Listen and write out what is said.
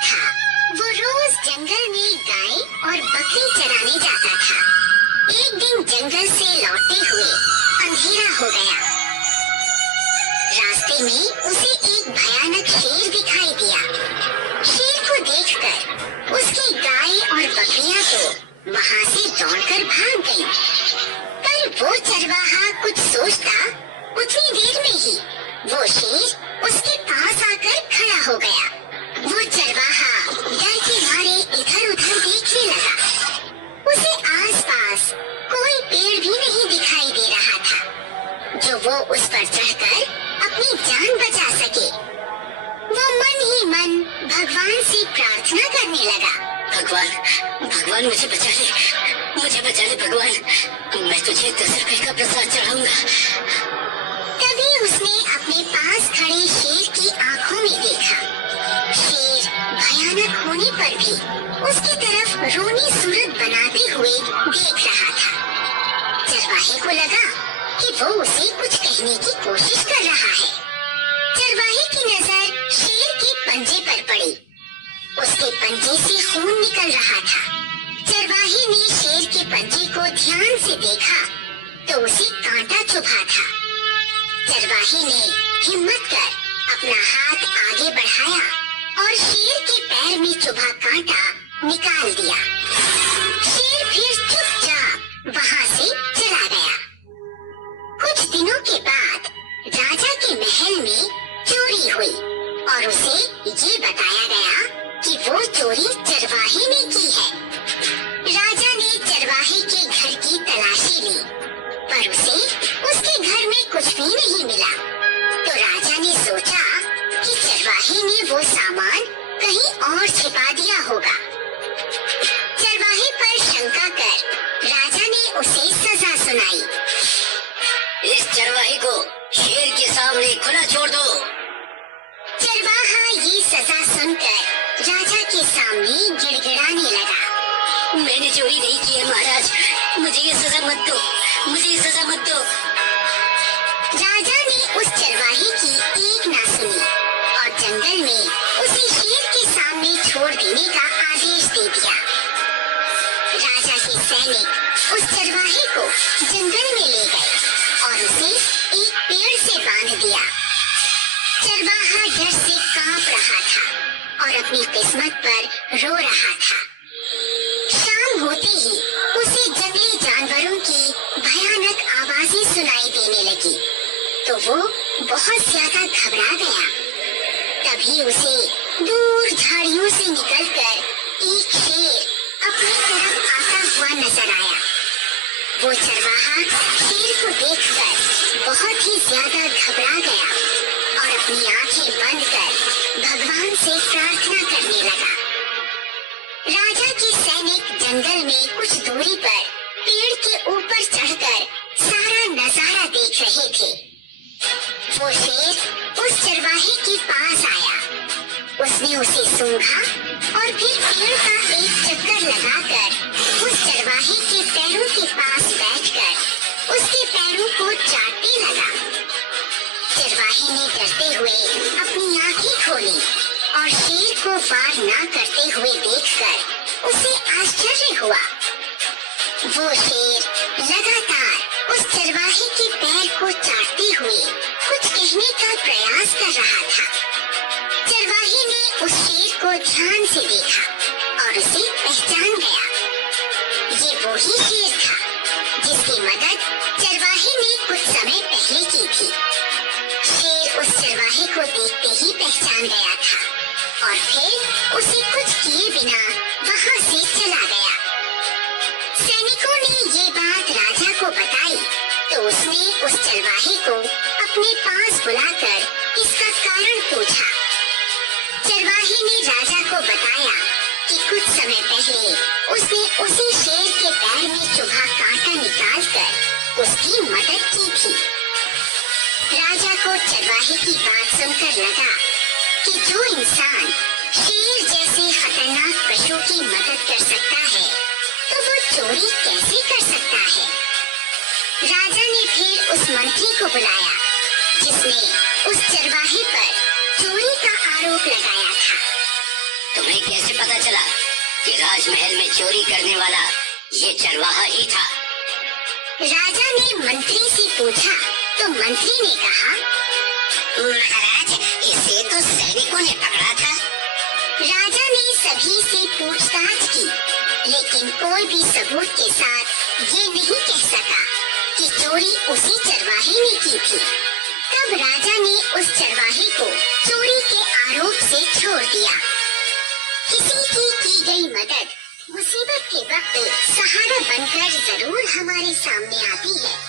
था। वो रोज जंगल में गाय और बकरी चराने जाता था। एक दिन जंगल से लौटते हुए अंधेरा हो गया। रास्ते में उसे एक भयानक शेर दिखाई दिया। शेर को देखकर उसकी गाय और बकरियां तो वहां से दौड़कर भाग गईं। पर वो चरवाहा कुछ सोचता उतनी देर में ही वो शेर उसके पास आकर खड़ा हो गया। वो चरवाहा डर के मारे इधर उधर देखने लगा। उसे आसपास कोई पेड़ भी नहीं दिखाई दे रहा था जो वो उस पर चढ़कर अपनी जान बचा सके। वो मन ही मन भगवान से प्रार्थना करने लगा। भगवान मुझे बचा ले भगवान। मैं तुझे 10 रुपए का प्रसाद चढ़ाऊंगा। तभी उसने अपने पास खड़े शेर की आंखों में देखा। शेर भयानक होने पर भी उसकी तरफ रोनी सूरत बनाते हुए देख रहा था। चरवाहे को लगा कि वो उसे कुछ कहने की कोशिश कर रहा है। चरवाहे की नजर शेर के पंजे पर पड़ी। उसके पंजे से खून निकल रहा था। चरवाहे ने शेर के पंजे को ध्यान से देखा तो उसे कांटा चुभा था। चरवाहे ने हिम्मत कर अपना हाथ आगे बढ़ाया और शेर के पैर में चुभा कांटा निकाल दिया। शेर फिर चुपचाप वहां से चला गया। कुछ दिनों के बाद राजा के महल में चोरी हुई और उसे ये बताया गया कि वो चोरी चरवाहे ने की है। राजा ने चरवाहे के घर की तलाशी ली पर उसे उसके घर में कुछ भी नहीं मिला। तो राजा ने सोचा कि चरवाहे ने वो सामान कहीं और छिपा दिया होगा। चरवाहे पर शंका कर राजा ने उसे सजा सुनाई। इस चरवाहे को शेर के सामने खुला छोड़ दो। चरवाहा ये सजा सुनकर राजा के सामने गिड़गिड़ाने लगा। मैंने चोरी नहीं की है महाराज, मुझे ये सजा मत दो। राजा ने उस चरवाहे की एक ना सुनी और जंगल में उसे शेर के सामने छोड़ देने का आदेश दे दिया। राजा के सैनिक उस चरवाहे को जंगल में ले गए और उसे एक पेड़ से बांध दिया। चरवाहा डर से कांप रहा था और अपनी किस्मत पर रो रहा था। शाम होते ही उसे जंगली जानवरों की भयानक आवाजें सुनाई देने लगी तो वो बहुत ज्यादा घबरा गया। तभी उसे दूर झाड़ियों से निकलकर एक शेर अपनी तरफ आता हुआ नजर आया। वो चरवाहा शेर को देखकर बहुत ही ज्यादा घबरा गया और अपनी आंखें बंद कर भगवान से प्रार्थना करने लगा। राजा के सैनिक जंगल में कुछ दूरी पर पेड़ के ऊपर चढ़कर सारा नजारा देख रहे थे। वो शेर उस चरवाहे के पास आया। उसने उसे सूंघा और फिर पेड़ का एक चक्कर लगाकर उस चरवाहे के पैरों के पास बैठकर उसके पैरों को चाटने लगा। चरवाहे ने डरते हुए अपनी आंखें खोली और शेर को वार ना करते हुए देखकर उसे आश्चर्य हुआ। वो शेर लगातार उस चरवाहे के पैर को चाटते हुए कुछ कहने का प्रयास कर रहा था। चरवाहे ने उस शेर को ध्यान से देखा और उसे पहचान गया। ये वही शेर था जिसकी मदद चरवाहे ने कुछ समय पहले की थी। शेर उस चरवाहे को देखते ही पहचान गया था और फिर उसे कुछ किए बिना वहां से चला गया। सैनिकों ने ये बात राजा को बताई तो उसने उस चरवाहे को अपने पास बुलाकर इसका कारण पूछा। चरवाहे ने राजा को बताया कि कुछ समय पहले उसने उसी शेर के पैर में चुभा कांटा निकालकर उसकी मदद की थी। राजा को चरवाहे की बात सुनकर लगा कि जो इंसान शेर जैसे खतरनाक पशु की मदद कर सकता है तो वो चोरी कैसे कर सकता है। राजा ने फिर उस मंत्री को बुलाया जिसने उस चरवाहे पर चोरी का आरोप लगाया था। तुम्हें कैसे पता चला कि राजमहल में चोरी करने वाला ये चरवाहा ही था? राजा ने मंत्री से पूछा तो मंत्री ने कहा, महाराज, इसे तो सैनिकों ने पकड़ा था। राजा ने सभी से पूछताछ की, लेकिन कोई भी सबूत के साथ ये नहीं कह सका कि चोरी उसी चरवाहे ने की थी। तब राजा ने उस चरवाहे को चोरी के आरोप से छोड़ दिया। किसी की गई मदद मुसीबत के वक्त सहारा बनकर जरूर हमारे सामने आती है।